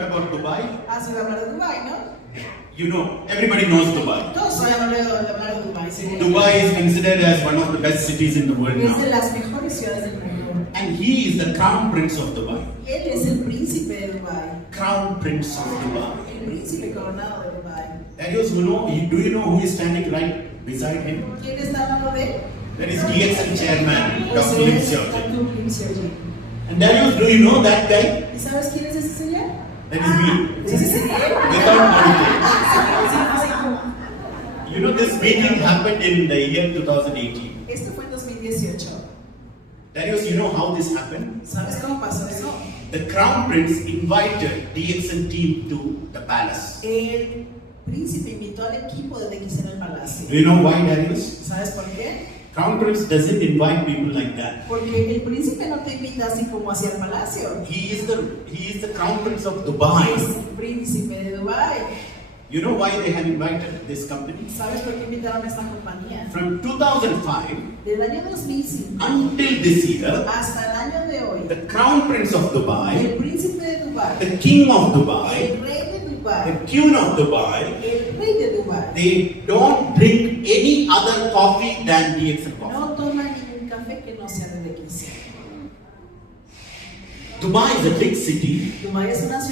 heard about Dubai? ¿Has oído hablar de Dubái, no? You know, everybody knows Dubai. Todos han oído hablar de Dubái, seguro. Dubai is considered as one of the best cities in the world Es de now. las mejores ciudades del mundo. And he is the crown prince of Dubai. Y él es el príncipe de Dubái. Crown prince of Dubai. El príncipe coronado de Dubái. That is, do you know who is standing right beside him? ¿Quién está al lado de él? That is DXN chairman, Pues Dr. es Lim. Dr. Lim. And Darius, do you know that guy? ¿Y sabes quién es ese señor? That is me. ¿Es ese señor? Without politics. You know, this meeting happened in the year 2018. Esto fue en 2018. Darius, you know how this happened? ¿Sabes cómo pasó eso? The crown prince invited DXN team to the palace. El príncipe invitó al equipo de DXN al palacio. Do you know why, Darius? ¿Sabes por qué? Crown prince doesn't invite people like that. Porque el príncipe no te invita así como hacia el palacio. He is the crown prince of Es Dubai. el príncipe de Dubái. You know why they have invited this company? ¿Sabes por qué invitaron a esta compañía? From 2005 Del año 2005 until this year, hasta el año de hoy, the crown prince of el Dubai, príncipe de Dubái, the king of Dubai, el rey de Dubái, the queen of Dubai, el rey de Dubái, they don't drink any other coffee than DXN coffee. no toma ningún café que no sea de DXN. Dubai is a big city. Dubái es una ciudad